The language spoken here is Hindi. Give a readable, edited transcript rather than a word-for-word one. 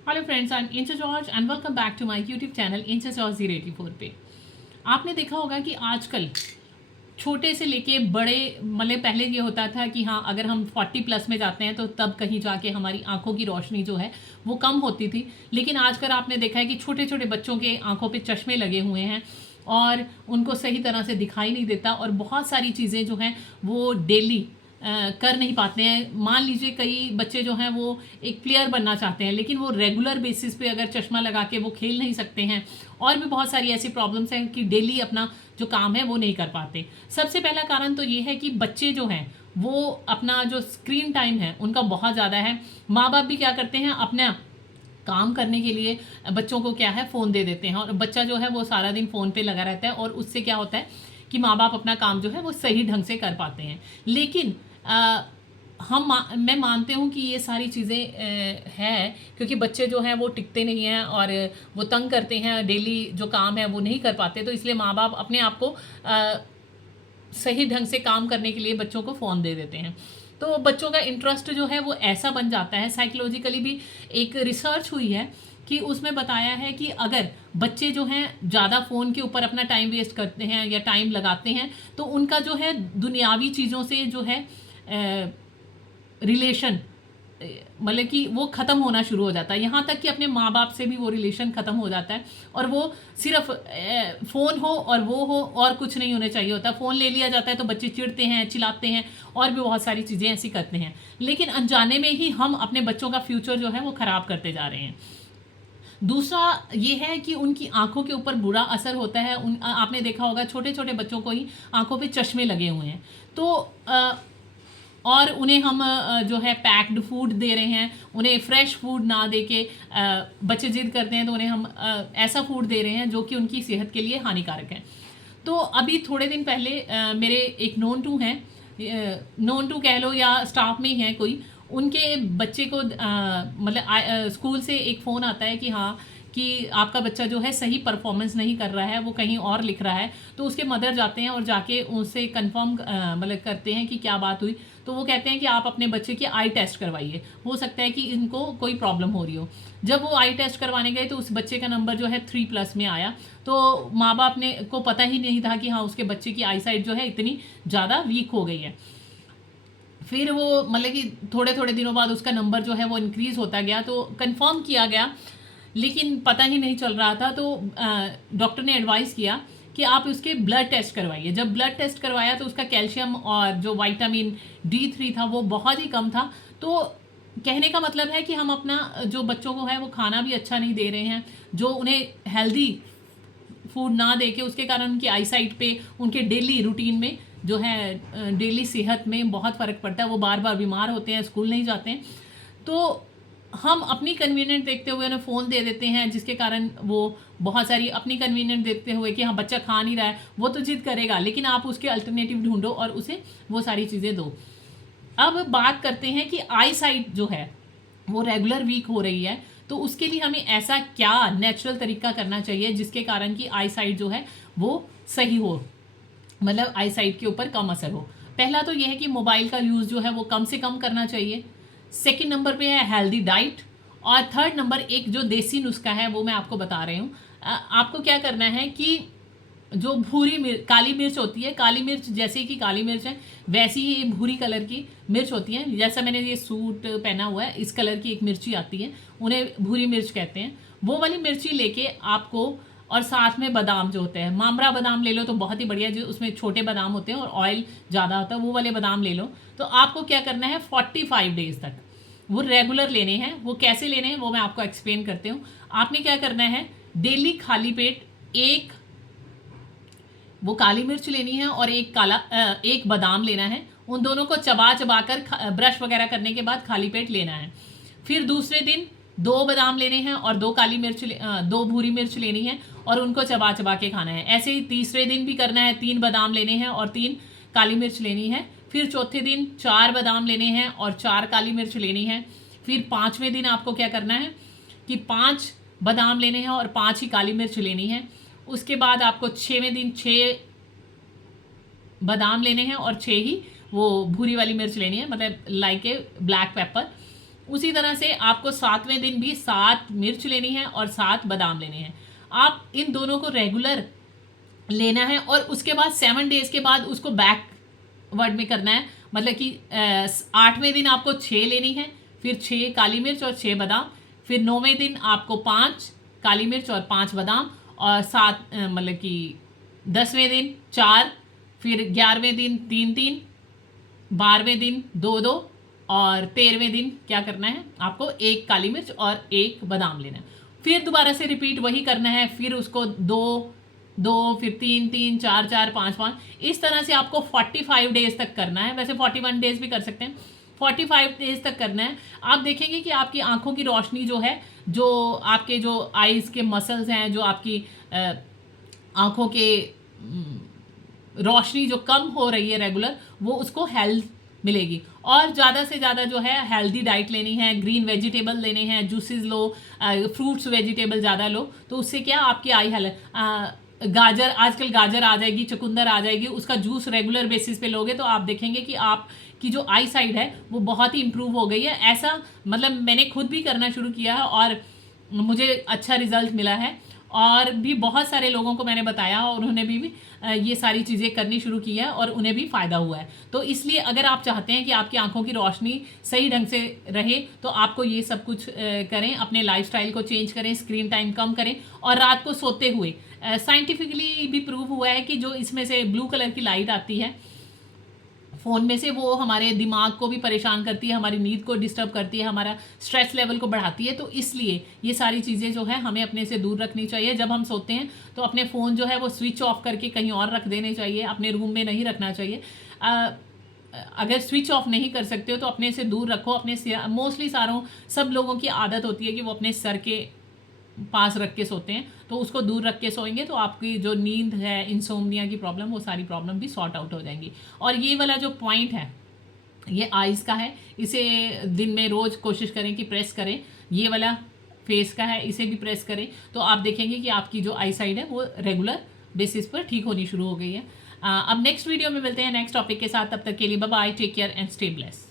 Hello friends, I am Incha George and welcome back to my YouTube channel Incha George 084 पे। आपने देखा होगा कि आजकल छोटे से लेके बड़े, मतलब पहले ये होता था कि हाँ, अगर हम 40 प्लस में जाते हैं तो तब कहीं जाके हमारी आंखों की रोशनी जो है वो कम होती थी। लेकिन आजकल आपने देखा है कि छोटे छोटे बच्चों के आंखों पे चश्मे लगे हुए हैं और उनको सही तरह से दिखाई नहीं देता, और बहुत सारी चीज़ें जो हैं वो डेली कर नहीं पाते हैं। मान लीजिए कई बच्चे जो हैं वो एक प्लेयर बनना चाहते हैं, लेकिन वो रेगुलर बेसिस पे अगर चश्मा लगा के वो खेल नहीं सकते हैं। और भी बहुत सारी ऐसी प्रॉब्लम्स हैं कि डेली अपना जो काम है वो नहीं कर पाते। सबसे पहला कारण तो ये है कि बच्चे जो हैं वो अपना जो स्क्रीन टाइम है उनका बहुत ज़्यादा है। माँ बाप भी क्या करते हैं, अपना काम करने के लिए बच्चों को क्या है, फ़ोन दे देते हैं, और बच्चा जो है वो सारा दिन फ़ोन पे लगा रहता है, और उससे क्या होता है कि माँ बाप अपना काम जो है वो सही ढंग से कर पाते हैं। लेकिन मैं मानती हूँ कि ये सारी चीज़ें है क्योंकि बच्चे जो हैं वो टिकते नहीं हैं और वो तंग करते हैं, डेली जो काम है वो नहीं कर पाते, तो इसलिए माँ बाप अपने आप को सही ढंग से काम करने के लिए बच्चों को फ़ोन दे देते हैं। तो बच्चों का इंटरेस्ट जो है वो ऐसा बन जाता है। साइकोलॉजिकली भी एक रिसर्च हुई है कि उसमें बताया है कि अगर बच्चे जो हैं ज़्यादा फ़ोन के ऊपर अपना टाइम वेस्ट करते हैं या टाइम लगाते हैं, तो उनका जो है दुनियावी चीज़ों से जो है रिलेशन, मतलब कि वो ख़त्म होना शुरू हो जाता है। यहाँ तक कि अपने माँ बाप से भी वो रिलेशन ख़त्म हो जाता है, और वो सिर्फ फ़ोन हो और वो हो, और कुछ नहीं होने चाहिए होता। फ़ोन ले लिया जाता है तो बच्चे चिढ़ते हैं, चिल्लाते हैं, और भी बहुत सारी चीज़ें ऐसी करते हैं। लेकिन अनजाने में ही हम अपने बच्चों का फ्यूचर जो है वो ख़राब करते जा रहे हैं। दूसरा ये है कि उनकी आंखों के ऊपर बुरा असर होता है। आपने देखा होगा छोटे छोटे बच्चों को ही आंखों पे चश्मे लगे हुए हैं। तो और उन्हें हम जो है पैक्ड फूड दे रहे हैं, उन्हें फ्रेश फूड ना दे के बच्चे जिद करते हैं तो उन्हें हम ऐसा फूड दे रहे हैं जो कि उनकी सेहत के लिए हानिकारक है। तो अभी थोड़े दिन पहले मेरे एक नोन टू हैं, नोन टू कह लो या स्टाफ में ही हैं कोई, उनके बच्चे को मतलब स्कूल से एक फ़ोन आता है कि हाँ, कि आपका बच्चा जो है सही परफॉर्मेंस नहीं कर रहा है, वो कहीं और लिख रहा है। तो उसके मदर जाते हैं और जाके उनसे कंफर्म मतलब करते हैं कि क्या बात हुई। तो वो कहते हैं कि आप अपने बच्चे की आई टेस्ट करवाइए, हो सकता है कि इनको कोई प्रॉब्लम हो रही हो। जब वो आई टेस्ट करवाने गए तो उस बच्चे का नंबर जो है 3+ में आया। तो माँ बाप ने को पता ही नहीं था कि हाँ, उसके बच्चे की आई साइट जो है इतनी ज़्यादा वीक हो गई है। फिर वो मतलब कि थोड़े थोड़े दिनों बाद उसका नंबर जो है वो इंक्रीज़ होता गया, तो कंफर्म किया गया, लेकिन पता ही नहीं चल रहा था। तो डॉक्टर ने एडवाइस किया कि आप उसके ब्लड टेस्ट करवाइए। जब ब्लड टेस्ट करवाया तो उसका कैल्शियम और जो विटामिन D3 था वो बहुत ही कम था। तो कहने का मतलब है कि हम अपना जो बच्चों को है वो खाना भी अच्छा नहीं दे रहे हैं, जो उन्हें हेल्दी फूड ना दे के उसके कारण उनकी आई साइट पे, उनके डेली रूटीन में जो है डेली सेहत में बहुत फ़र्क पड़ता है। वो बार बार बीमार होते हैं, स्कूल नहीं जाते हैं। तो हम अपनी कन्वीनियंट देखते हुए उन्हें फ़ोन दे देते हैं, जिसके कारण वो बहुत सारी अपनी कन्वीनियंट देखते हुए कि हाँ, बच्चा खा नहीं रहा है, वो तो जिद करेगा, लेकिन आप उसके अल्टरनेटिव ढूंढो और उसे वो सारी चीज़ें दो। अब बात करते हैं कि आई साइट जो है वो रेगुलर वीक हो रही है, तो उसके लिए हमें ऐसा क्या नेचुरल तरीका करना चाहिए जिसके कारण कि आई साइट जो है वो सही हो, मतलब आई साइट के ऊपर कम असर हो। पहला तो यह है कि मोबाइल का यूज़ जो है वो कम से कम करना चाहिए। सेकंड नंबर पे है हेल्दी डाइट। और थर्ड नंबर एक जो देसी नुस्खा है वो मैं आपको बता रही हूँ। आपको क्या करना है कि जो काली मिर्च होती है, काली मिर्च जैसे कि काली मिर्च है वैसी ही भूरी कलर की मिर्च होती है। जैसा मैंने ये सूट पहना हुआ है, इस कलर की एक मिर्ची आती है, उन्हें भूरी मिर्च कहते हैं। वो वाली मिर्ची लेके आपको, और साथ में बादाम जो होते हैं, मामरा बादाम ले लो तो बहुत ही बढ़िया, जो उसमें छोटे बादाम होते हैं और ऑयल ज़्यादा होता है, वो वाले बादाम ले लो। तो आपको क्या करना है, 45 डेज तक वो रेगुलर लेने हैं। वो कैसे लेने हैं वो मैं आपको एक्सप्लेन करती हूँ। आपने क्या करना है, डेली खाली पेट एक वो काली मिर्च लेनी है और एक बादाम लेना है। उन दोनों को चबा चबा कर ब्रश वगैरह करने के बाद खाली पेट लेना है। फिर दूसरे दिन 2 बादाम लेने हैं और 2 भूरी मिर्च लेनी है और उनको चबा चबा के खाना है। ऐसे ही तीसरे दिन भी करना है, 3 बादाम लेने हैं और 3 काली मिर्च लेनी है। फिर चौथे दिन 4 बादाम लेने हैं और 4 काली मिर्च लेनी है। फिर 5वें दिन आपको क्या करना है कि 5 बादाम लेने हैं और 5 ही काली मिर्च लेनी है। उसके बाद आपको 6वें दिन 6 बादाम लेने हैं और 6 ही वो भूरी वाली मिर्च लेनी है, मतलब लाइक ए ब्लैक पेपर। उसी तरह से आपको 7वें दिन भी 7 मिर्च लेनी है और 7 बादाम लेने हैं। आप इन दोनों को रेगुलर लेना है और उसके बाद 7 डेज के बाद उसको बैकवर्ड में करना है। मतलब कि 8वें दिन आपको 6 लेनी है, फिर 6 काली मिर्च और 6 बादाम, फिर 9वें दिन आपको 5 काली मिर्च और 5 बादाम, और 7 मतलब कि 10वें दिन 4, फिर 11वें दिन 3, 12वें दिन 2, और 13वें दिन क्या करना है आपको 1 काली मिर्च और 1 बादाम लेना है। फिर दोबारा से रिपीट वही करना है, फिर उसको 2, फिर 3, 4, 5, इस तरह से आपको 45 डेज तक करना है। वैसे 41 डेज भी कर सकते हैं, 45 डेज तक करना है। आप देखेंगे कि आपकी आंखों की रोशनी जो है, जो आपके जो आइज़ के मसल्स हैं, जो आपकी आंखों के रोशनी जो कम हो रही है रेगुलर, वो उसको हेल्थ मिलेगी। और ज़्यादा से ज़्यादा जो है हेल्दी डाइट लेनी है, ग्रीन वेजिटेबल लेने हैं, जूसेस लो, फ्रूट्स वेजिटेबल ज़्यादा लो, तो उससे क्या आपकी आई हेल्थ। गाजर, आजकल गाजर आ जाएगी, चुकंदर आ जाएगी, उसका जूस रेगुलर बेसिस पे लोगे तो आप देखेंगे कि आप की जो आई साइड है वो बहुत ही इम्प्रूव हो गई है। ऐसा मतलब मैंने खुद भी करना शुरू किया है और मुझे अच्छा रिजल्ट मिला है, और भी बहुत सारे लोगों को मैंने बताया और उन्होंने भी ये सारी चीज़ें करनी शुरू की है और उन्हें भी फ़ायदा हुआ है। तो इसलिए अगर आप चाहते हैं कि आपकी आंखों की रोशनी सही ढंग से रहे तो आपको ये सब कुछ करें, अपने लाइफस्टाइल को चेंज करें, स्क्रीन टाइम कम करें, और रात को सोते हुए साइंटिफिकली भी प्रूव हुआ है कि जो इसमें से ब्लू कलर की लाइट आती है फ़ोन में से, वो हमारे दिमाग को भी परेशान करती है, हमारी नींद को डिस्टर्ब करती है, हमारा स्ट्रेस लेवल को बढ़ाती है। तो इसलिए ये सारी चीज़ें जो है हमें अपने से दूर रखनी चाहिए। जब हम सोते हैं तो अपने फ़ोन जो है वो स्विच ऑफ करके कहीं और रख देने चाहिए, अपने रूम में नहीं रखना चाहिए। अगर स्विच ऑफ नहीं कर सकते हो तो अपने से दूर रखो। अपने मोस्टली सब लोगों की आदत होती है कि वो अपने सर के पास रख के सोते हैं, तो उसको दूर रख के सोएंगे तो आपकी जो नींद है, इंसोम्निया की प्रॉब्लम, वो सारी प्रॉब्लम भी सॉर्ट आउट हो जाएंगी। और ये वाला जो पॉइंट है ये आइज़ का है, इसे दिन में रोज़ कोशिश करें कि प्रेस करें। ये वाला फेस का है, इसे भी प्रेस करें, तो आप देखेंगे कि आपकी जो आई साइड है वो रेगुलर बेसिस पर ठीक होनी शुरू हो गई है। अब नेक्स्ट वीडियो में मिलते हैं नेक्स्ट टॉपिक के साथ। तब तक के लिए bye bye, take care and stay blessed.